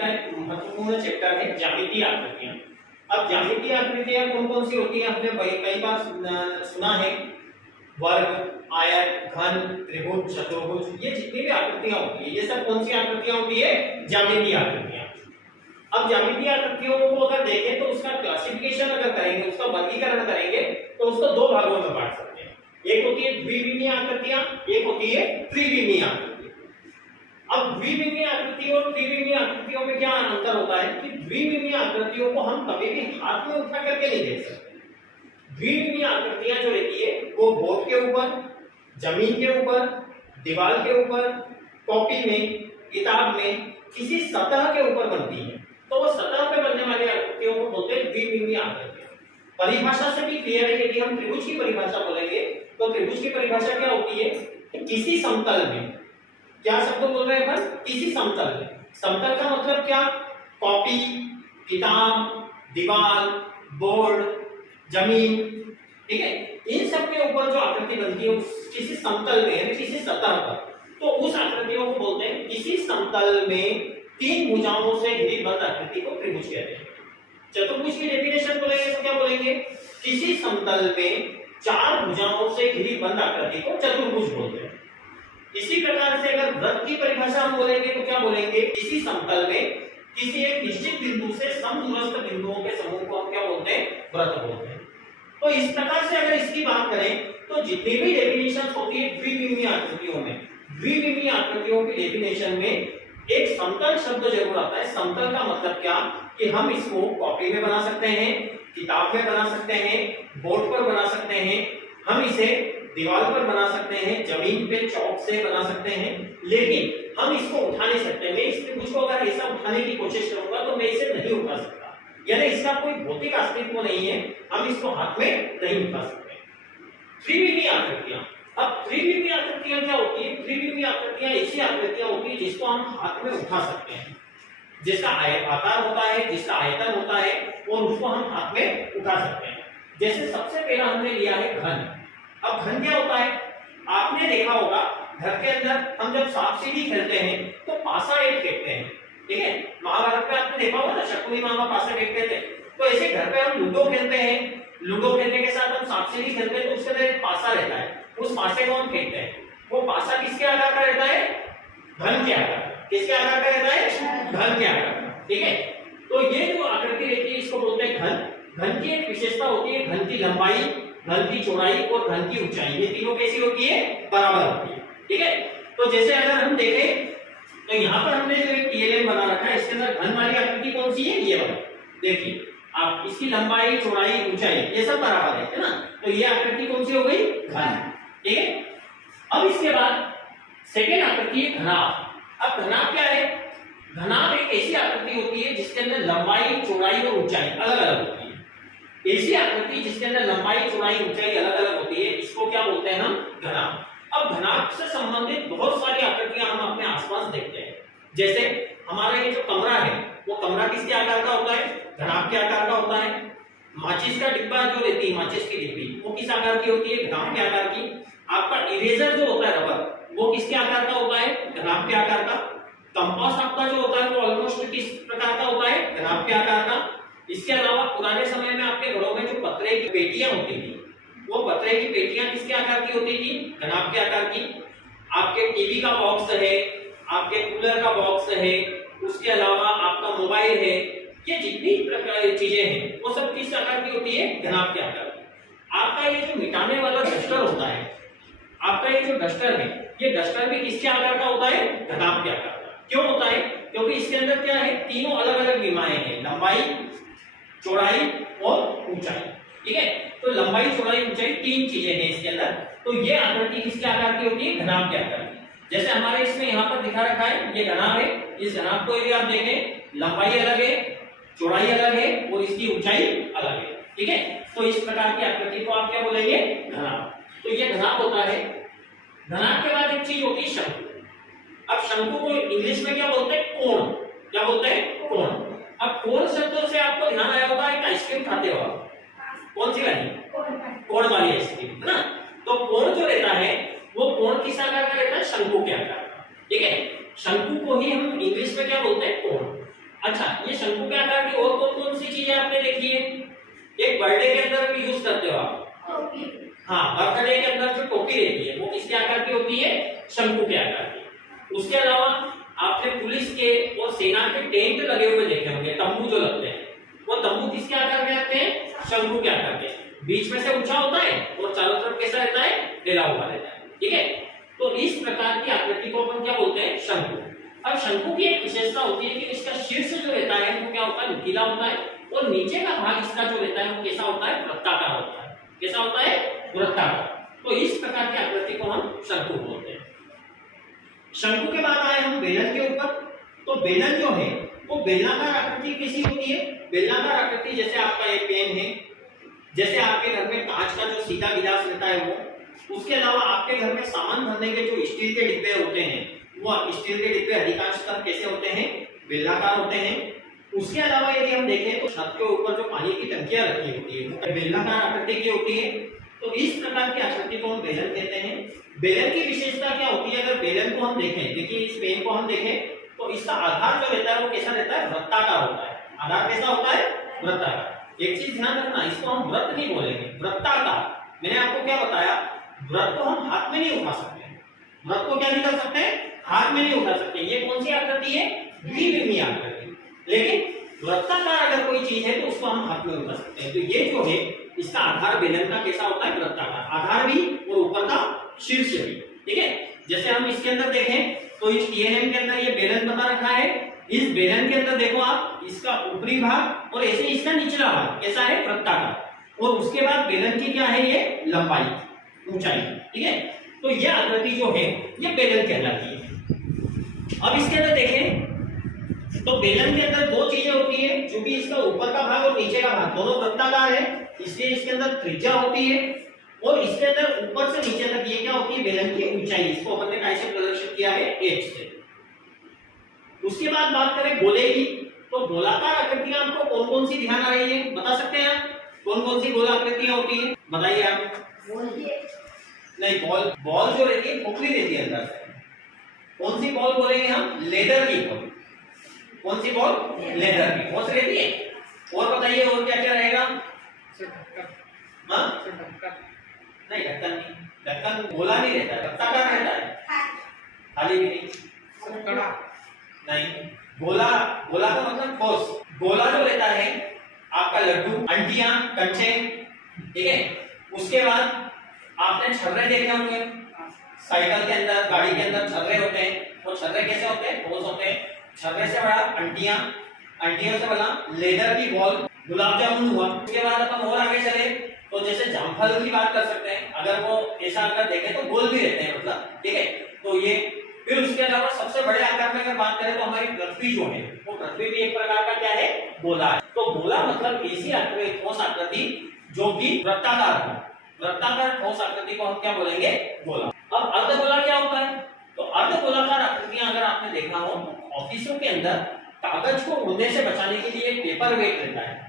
का एक महत्वपूर्ण चैप्टर है ज्यामितीय आकृतियां। अब ज्यामितीय आकृतियां कौन कौन सी होती है, हमने कई बार सुना है, वर्ग, आयत, घन, त्रिभुज, चतुर्भुज, ये जितनी भी आकृतियां होती है ये सब कौन सी आकृतियां होती है, ज्यामितीय आकृतियां। अब ज्यामितीय आकृतियों को अगर देखें तो उसका क्लासिफिकेशन अगर करेंगे, उसका वर्गीकरण करेंगे तो उसको दो भागों में बांट सकते हैं। एक होती है द्विविमीय आकृतियां, एक होती है त्रिविमीय आकृतियां। अब द्विविमीय आकृतियों और त्रिविमीय आकृतियों में क्या अंतर होता है कि द्विविमीय आकृतियों को हम कभी भी हाथ में उठा करके नहीं देख सकते। द्विविमीय आकृतियां जो रहती है वो बोर्ड के ऊपर, जमीन के ऊपर, दीवार के ऊपर, कॉपी में, किताब में, किसी सतह के ऊपर बनती है। तो वो सतह पे बनने वाली आकृतियों को बोलते हैं द्विविमीय आकृतियां। परिभाषा से भी क्लियर है, यदि हम त्रिभुज की परिभाषा बोलेंगे तो त्रिभुज की परिभाषा क्या होती है, किसी समतल में, क्या शब्द बोल रहे हैं अपन, किसी समतल में। समतल का मतलब क्या, कॉपी, किताब, दीवार, बोर्ड, जमीन, ठीक है, इन सब के ऊपर जो आकृति बनती है किसी समतल में है, किसी सतह पर, तो उस आकृतियों को बोलते हैं किसी समतल में तीन भुजाओं से घिरी बंद आकृति को त्रिभुज कहते हैं। चतुर्भुज की डेफिनेशन बोलेंगे तो क्या बोलेंगे, किसी समतल में चार भुजाओं से घिरी बंद आकृति को चतुर्भुज बोलते हैं। इसी प्रकार से अगर वृत्त की परिभाषा हम बोलेंगे तो क्या बोलेंगे, किसी समतल में किसी एक निश्चित बिंदु से समदूरस्थ बिंदुओं के समूह को हम क्या बोलते हैं, वृत्त बोलते हैं। तो इस प्रकार से अगर इसकी बात करें तो जितनी भी डेफिनेशन होती है द्विविमीय आकृतियों में, द्विविमीय आकृतियों की डेफिनेशन में एक समतल शब्द जरूर आता है। समतल का मतलब क्या कि हम इसको कॉपी में बना सकते हैं, किताब में बना सकते हैं, बोर्ड पर बना सकते हैं, हम इसे दीवार पर बना सकते हैं, जमीन पे चौक से बना सकते हैं, लेकिन हम इसको उठा नहीं सकते। मैं इस त्रिभुज को अगर ऐसा उठाने की कोशिश करूंगा तो मैं इसे नहीं उठा सकता, यानी इसका कोई भौतिक अस्तित्व नहीं है, हम इसको हाथ में नहीं उठा सकते। त्रिविमीय आकृतियां, अब त्रिविमीय आकृतियां क्या होती है, त्रिविमीय आकृतियां ऐसी आकृतियां होती है जिसको हम हाथ में उठा सकते हैं, जिसका आकार होता है, जिसका आयतन होता है और उसको हम हाथ में उठा सकते हैं। जैसे सबसे पहला हमने लिया है घन। अब घन क्या होता है, आपने देखा होगा घर के अंदर हम जब सांप सीढ़ी खेलते हैं तो पासा एक फेंकते हैं, ठीक है, महाभारत में आपने देखा होगा ना, शकुनी मामा पासा फेंकते थे। तो ऐसे घर पे हम लूडो खेलते हैं, लूडो खेलने के साथ हम सांप सीढ़ी खेलते हैं तो उसके अंदर एक पासा रहता है, उस पासे को हम फेंकते हैं। वो पासा किसके आकार का रहता है, घन के आकार, किसके आकार का रहता है, घन के आकार, ठीक है। तो ये जो आकृति रहती है इसको बोलते हैं घन। घन की एक विशेषता होती है घन की लंबाई, घन की चौड़ाई और घन की ऊंचाई, ये तीनों कैसी होती है, बराबर होती है, ठीक है। तो जैसे अगर हम देखें तो यहाँ पर हमने जो एक टीएलएम बना रखा है, इसके अंदर घन वाली आकृति कौन सी है, ये वाली। देखिए आप इसकी लंबाई, चौड़ाई, ऊंचाई ये सब बराबर है ना, तो ये आकृति कौन सी हो गई, घन, ठीक है। अब इसके बाद सेकेंड आकृति है घनाभ। अब घनाभ क्या है, घनाभ एक ऐसी आकृति होती है जिसके अंदर लंबाई, चौड़ाई और ऊंचाई अलग अलग होती है। ऐसी आकृति जिसके अंदर लंबाई, चौड़ाई, ऊंचाई अलग अलग होती है, इसको क्या बोलते हैं हम, घनाभ। अब घनाभ से संबंधित बहुत सारी आकृतियां हम अपने आसपास देखते हैं। जैसे हमारा ये जो कमरा है वो कमरा किसके आकार का होता है, घनाभ के आकार का होता है। माचिस का डिब्बा जो रहती है, माचिस की डिब्बी, वो किस आकार की होती है, घनाभ के आकार की। आपका इरेजर जो होता है रबर, वो किसके आकार का होता है, घनाभ के आकार का। कंपास आपका जो होता है वो ऑलमोस्ट किस प्रकार का होता है, घनाभ के आकार का। इसके अलावा पुराने समय में आपके घरों में जो पत्रे की पेटियां होती थी, वो पत्रे की पेटियां किसके आकार की होती थी, घनाभ के आकार की। आपके टीवी का बॉक्स है, आपके कूलर का बॉक्स है, उसके अलावा आपका मोबाइल है, ये जितनी प्रकार की चीजें हैं वो सब किस आकार की होती है, घनाभ के आकार की। आपका ये जो मिटाने वाला डस्टर होता है, आपका ये जो डस्टर है, ये डस्टर भी किसके आकार का होता है, घनाभ के आकार का। क्यों होता है, क्योंकि इसके अंदर क्या है, तीनों अलग अलग विमाएं हैं, लंबाई, चौड़ाई और ऊंचाई, ठीक है। तो लंबाई, चौड़ाई, ऊंचाई तीन चीजें हैं इसके अंदर। तो ये आकृति किसके आकार की होती है, घनाभ के आकार की। जैसे हमारे इसमें यहाँ पर दिखा रखा है, ये घनाभ है। इस घनाभ को यदि आप देखें, लंबाई अलग है, चौड़ाई अलग है और इसकी ऊंचाई अलग है, ठीक है। तो इस प्रकार की आकृति को आप क्या बोलेंगे, घनाभ। तो ये घनाभ होता है। घनाभ के बाद एक चीज होती है शंकु। अब शंकु को इंग्लिश में क्या बोलते हैं, कोण। क्या बोलते हैं, कोण। अब कोण शब्दों से आपको ध्यान आया होगा, एक आइसक्रीम खाते हो आप, कौन सी वाली, कोण वाली आइसक्रीम, है ना। तो कोण जो रहता है वो कोण किस आकार का रहता है, शंकु के आकार का, ठीक है। शंकु को ही हम इंग्लिश में क्या बोलते हैं, कोण। अच्छा, ये शंकु के आकार की और कौन कौन सी चीजें आपने देखी है? एक बर्थडे के अंदर भी यूज करते हो आप, हाँ, बर्थडे के अंदर जो टोपी रहती है वो किसके आकार की होती है? शंकु के आकार की। उसके अलावा आपने पुलिस के और सेना के टेंट लगे हुए देखे होंगे, तंबू जो लगते हैं, वो तंबू किसके आकार के लगते हैं? शंकु के आकार के। बीच में से ऊंचा होता है और चारों तरफ कैसा रहता है? फैला हुआ रहता है, ठीक है। तो इस प्रकार की आकृति को अपन क्या बोलते हैं? शंकु। अब शंकु की एक विशेषता होती है कि इसका शीर्ष जो रहता है वो क्या होता है? नुकीला होता है, और नीचे का भाग इसका जो रहता है वो कैसा होता है? वृत्ताकार होता है। कैसा होता है? वृत्ताकार। तो इस प्रकार की आकृति को हम शंकु बोलते हैं। शंकु के बाद आए हम बेलन के ऊपर। तो बेलन जो है वो बेलनाकार आकृति कैसी होती है? बेलनाकार आकृति जैसे आपका ये पेन है, जैसे आपके घर में कांच का जो सीधा गिलास रहता है वो, उसके अलावा आपके घर में सामान भरने के जो स्टील के डिब्बे होते हैं, वो स्टील के डिब्बे अधिकांशतः कैसे होते हैं? बेलनाकार होते हैं। उसके अलावा यदि हम देखें तो छत के ऊपर जो पानी की टंकियां रखी होती है वो बेलनाकार आकृति की होती है। तो इस प्रकार की आकृति को हम बेलन कहते हैं। बेलन की विशेषता क्या होती है? अगर बेलन को हम देखें, देखिए इस पेन को हम देखें तो इसका आधार जो रहता है वो कैसा रहता है? वृत्ताकार होता है। आधार कैसा होता है? वृत्ताकार। एक चीज ध्यान रखना, इसको हम वृत्त नहीं बोलेंगे, वृत्ताकार। मैंने आपको क्या बताया? वृत्त को हम हाथ में नहीं उठा सकते, वृत्त को क्या नहीं कर सकते? हाथ में नहीं उठा सकते। ये कौन सी आकृति है? द्विविमीय आकृति। लेकिन वृत्ताकार अगर कोई चीज है तो उसको हम हाथ में उठा सकते हैं। तो ये जो है इसका आधार बेलन का कैसा होता है? वृत्ताकार। आधार भी और ऊपर का शीर्ष भी, ठीक है। जैसे हम इसके अंदर देखें तो इस टीएनएम के अंदर ये बेलन बता रखा है। इस बेलन के अंदर देखो आप, इसका ऊपरी भाग और ऐसे इसका निचला भाग कैसा है? वृत्ताकार। और उसके बाद बेलन की क्या है? ये लंबाई, ऊंचाई, ठीक है। तो ये आकृति जो है ये बेलन कहलाती है। अब इसके अंदर देखें तो बेलन के अंदर दो चीजें होती है, क्योंकि इसका ऊपर का भाग और नीचे का भाग दोनों वृत्ताकार है, इसलिए इसके अंदर त्रिज्या होती है। और इसके अंदर ऊपर से नीचे तक ये क्या होती है? बेलन की ऊंचाई। इसको अपन ने कैसे प्रदर्शित किया है? h से। उसके बाद बात करें गोले की, तो गोलाकार आकृतियां आपको कौन कौन सी ध्यान आ रही है? बता सकते हैं आप कौन कौन सी गोलाकृतियां होती है? बताइए आप। नहीं, बॉल जो रहती है खोखली रहती है अंदर से। कौन सी बॉल बोलेंगे हम? लेदर की बॉल। कौन सी बॉल? लेदर की। ठोस रहती है। और बताइए और क्या क्या रहेगा? नहीं, ढक्कन नहीं, ढक्कन गोला नहीं रहता है, वृत्ताकार रहता है, खाली भी नहीं। नहीं, गोला का मतलब ठोस। गोला जो रहता है आपका लड्डू, अंटियां, कंचे, ठीक है। उसके बाद आपने छर्रे देखे होंगे, साइकिल के अंदर, गाड़ी के अंदर छर्रे होते हैं। वो छर्रे कैसे होते हैं? ठोस होते हैं। छर्रे से बड़ा अंटियां, अंटियों से बड़ा लेदर की बॉल, गुलाब जामुन हुआ। उसके बाद अपन और आगे चले तो जैसे जामफल की बात कर सकते हैं, अगर वो ऐसा अगर देखें तो गोल भी रहते हैं, मतलब, ठीक है। तो ये फिर उसके अलावा सबसे बड़े आकार में अगर बात करें तो हमारी पृथ्वी जो है वो पृथ्वी भी एक प्रकार का क्या है? गोला है। तो गोला मतलब ऐसी आकृति, ठोस आकृति जो कि वृत्ताकार हो। वृत्ताकार ठोस आकृति को हम क्या बोलेंगे? गोला। अब अर्धगोला क्या होता है? तो अर्धगोलाकार आकृतियां अगर आपने देखा हो ऑफिसों के अंदर कागज को उड़ने से बचाने के लिए एक पेपर वेट रहता है।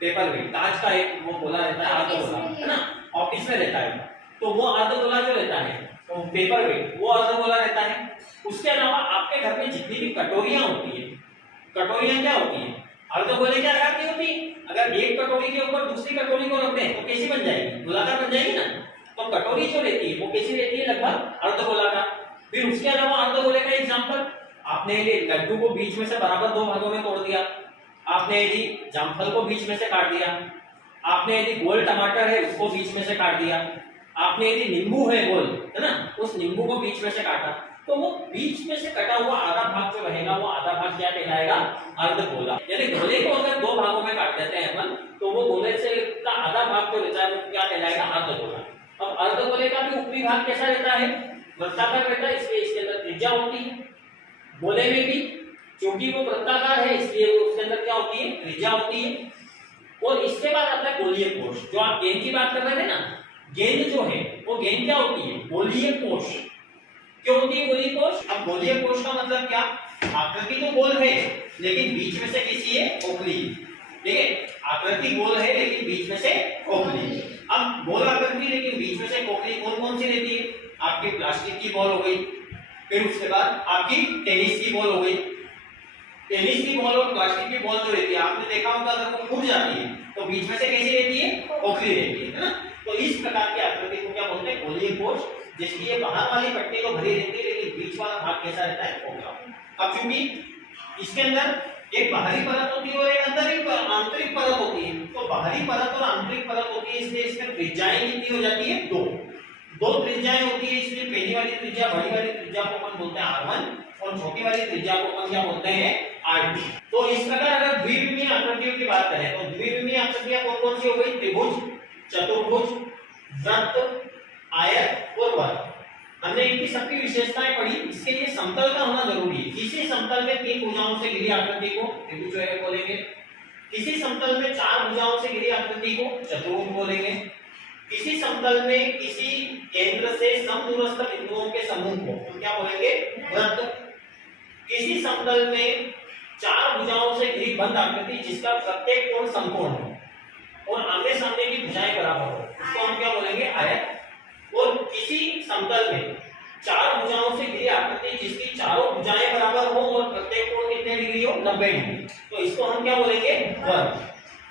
पेपर वेट कांच का एक वो गोला रहता है, अर्धगोला, है ना, ऑफिस में रहता है। तो वो अर्धगोला जो रहता है तो पेपर वेट वो अर्धगोला रहता है। उसके अलावा आपके घर में जितनी भी कटोरियां होती है, कटोरियां क्या होती है? अर्धगोले के आकार की होती है। अगर एक कटोरी के ऊपर दूसरी कटोरी को रख दें तो कैसी बन जाएगी? गोलाकार बन जाएगी ना। तो कटोरी जो रहती है वो कैसी रहती है? लगभग अर्धगोलाकार। फिर उसके अलावा अर्धगोले का एग्जांपल, आपने ये लड्डू को बीच में से बराबर दो भागों में तोड़ दिया, आपने यदि जामफल को बीच में से काट दिया, आपने यदि गोल टमाटर है उसको बीच में से काट दिया, आपने यदि नींबू है गोल, है ना, उस नींबू को बीच में से काटा, तो वो बीच में से कटा हुआ आधा भाग जो रहेगा वो आधा भाग क्या कहलाएगा? अर्धगोला। यानी गोले को अगर दो भागों में काट देते हैं अपन तो वो गोले से का आधा भाग जो रहता है वो क्या कहलाएगा? अर्धगोला। अब अर्धगोले का भी ऊपरी भाग कैसा रहता है? वृत्ताकार रहता है, इसलिए इसके अंदर त्रिज्या होती है। गोले में भी क्योंकि वो वृत्ताकार है इसलिए उसके अंदर क्या होती है? त्रिज्या होती है। और इसके बाद आता है गोलीय कोश। जो आप गेंद की बात कर रहे थे ना, गेंद जो है वो गेंद क्या होती है? गोलीय कोश। क्यों होती है गोलीय कोश? अब गोलीय कोश का मतलब क्या? आकृति तो गोल है लेकिन बीच में से कैसी है? खोखली, ठीक है। आकृति गोल है लेकिन बीच में से खोखली। अब गोल आकृति लेकिन बीच में से खोखली कौन कौन सी रहती है? आपकी प्लास्टिक की बॉल हो गई, फिर उसके बाद आपकी टेनिस की बॉल हो गई, टेनिस की बॉल और प्लास्टिक की बॉल जो रहती है, आपने देखा होगा अगर वो फूट जाती है तो बीच में से कैसी रहती है, खोखली रहती है ना। तो इस प्रकार की आकृति को क्या बोलते हैं, गोलीय कोश, जिसकी ये बाहर वाली पट्टी तो भरी रहती है लेकिन बीच वाला भाग कैसा रहता है, खोखला। अब चूंकि इसके अंदर एक बाहरी परत होती है और एक अंदर एक आंतरिक परत होती है, तो बाहरी परत और आंतरिक परत होती है, इसलिए इसमें त्रिज्याएं कितनी हो जाती है, दो त्रिज्याएं होती है। इसलिए पहली वाली त्रिज्या, बड़ी वाली त्रिज्या को अपन बोलते हैं R1 और छोटी वाली त्रिज्या को अपन क्या बोलते हैं, R2। तो इस प्रकार अगर द्विविमीय आकृतियों की बात करें तो द्विविमीय आकृतियां कौन कौन सी हो गई, त्रिभुज, चतुर्भुज, वृत्त, आयत और वर्ग। हमने इनकी सबकी विशेषताएं पढ़ी। इसके लिए समतल का होना जरूरी है। किसी समतल में 3 भुजाओं से घिरी आकृति को त्रिभुज बोलेंगे, किसी समतल में 4 भुजाओं से घिरी आकृति को चतुर्भुज बोलेंगे, किसी समतल में किसी केंद्र से समदूरस्थ बिंदुओं के समूह को हम क्या बोलेंगे, वृत्त, किसी समतल में 4 भुजाओं से घिरी बंद आकृति जिसका प्रत्येक कोण समकोण हो और आमने सामने की भुजाएं बराबर हो, उसको हम क्या बोलेंगे, आयत, और किसी समतल में 4 भुजाओं से घिरी आकृति जिसकी चारों भुजाएं बराबर हो और प्रत्येक कोण कितने डिग्री हो, 90 डिग्री, तो इसको हम क्या बोलेंगे, वर्ग।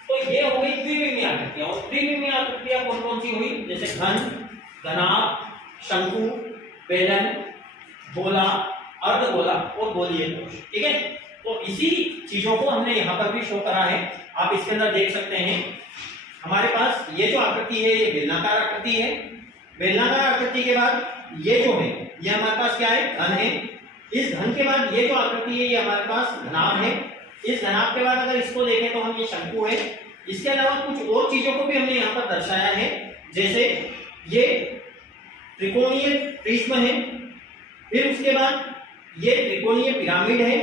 तो ये हो गई द्विविमीय आकृतियां। और त्रिविमीय आकृतियां कौन कौन सी हुई, जैसे घन, घनाभ, शंकु, बेलन, गोला, अर्धगोला और गोलीय कोश। ठीक है, तो इसी चीजों को हमने यहाँ पर भी शो करा है। आप इसके अंदर देख सकते हैं हमारे पास ये जो आकृति है ये बेलनाकार आकृति है। बेलनाकार आकृति के बाद ये जो है ये हमारे पास क्या है, घन है। इस घन के बाद ये जो आकृति है ये हमारे पास घनाभ है। इस घनाभ के बाद अगर इसको देखें तो हम ये शंकु है। इसके अलावा कुछ और चीजों को भी हमने यहाँ पर दर्शाया है, जैसे ये त्रिकोणीय प्रिज्म है, फिर उसके बाद ये त्रिकोणीय पिरामिड है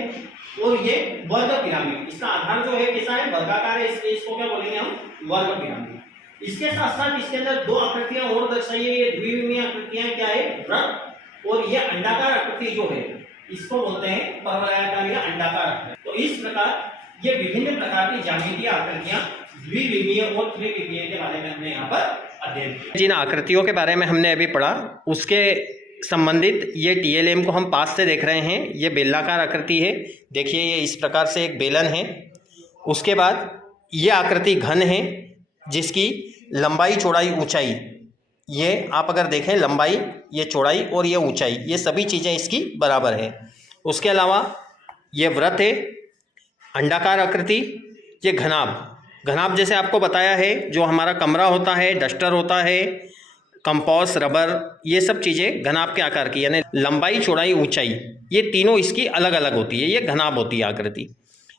और ये वर्ग पिरामिड। इसका आधार जो है कैसा है, वर्गाकार है, इसलिए इसको क्या बोलेंगे हम, वर्ग पिरामिड। इसके साथ साथ इसके अंदर 2 आकृतियां और दर्शाई है। ये द्विविमीय आकृतियां क्या है, वृत्त, और ये अंडाकार आकृति जो है इसको बोलते हैं परवलयाकार या अंडाकार आकृति। तो इस प्रकार ये विभिन्न प्रकार की ज्यामितीय आकृतियां द्विविमीय और त्रिविमीय के बारे में हमने यहाँ पर अध्ययन किया। जिन आकृतियों के बारे में हमने अभी पढ़ा उसके संबंधित ये TLM को हम पास से देख रहे हैं। ये बेलनाकार आकृति है, देखिए ये इस प्रकार से एक बेलन है। उसके बाद ये आकृति घन है जिसकी लंबाई, चौड़ाई, ऊंचाई, ये आप अगर देखें लंबाई, ये चौड़ाई और ये ऊंचाई, ये सभी चीज़ें इसकी बराबर है। उसके अलावा ये वृत्त है, अंडाकार आकृति। ये घनाभ जैसे आपको बताया है, जो हमारा कमरा होता है, डस्टर होता है, कंपास, रबर, ये सब चीज़ें घनाभ के आकार की, यानी लंबाई, चौड़ाई, ऊंचाई, ये तीनों इसकी अलग अलग होती है, ये घनाभ होती है आकृति।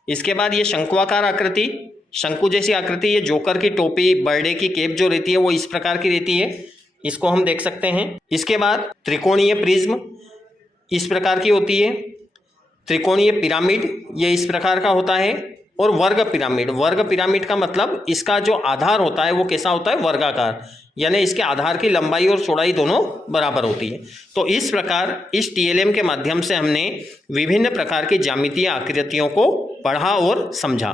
इसके बाद ये शंकुआकार आकृति, शंकु जैसी आकृति, ये जोकर की टोपी, बर्डे की केप जो रहती है वो इस प्रकार की रहती है, इसको हम देख सकते हैं। इसके बाद त्रिकोणीय प्रिज्म इस प्रकार की होती है, त्रिकोणीय पिरामिड ये इस प्रकार का होता है, और वर्ग पिरामिड का मतलब इसका जो आधार होता है वो कैसा होता है, वर्गाकार, यानी इसके आधार की लंबाई और चौड़ाई दोनों बराबर होती है। तो इस प्रकार इस TLM के माध्यम से हमने विभिन्न प्रकार की ज्यामितीय आकृतियों को पढ़ा और समझा।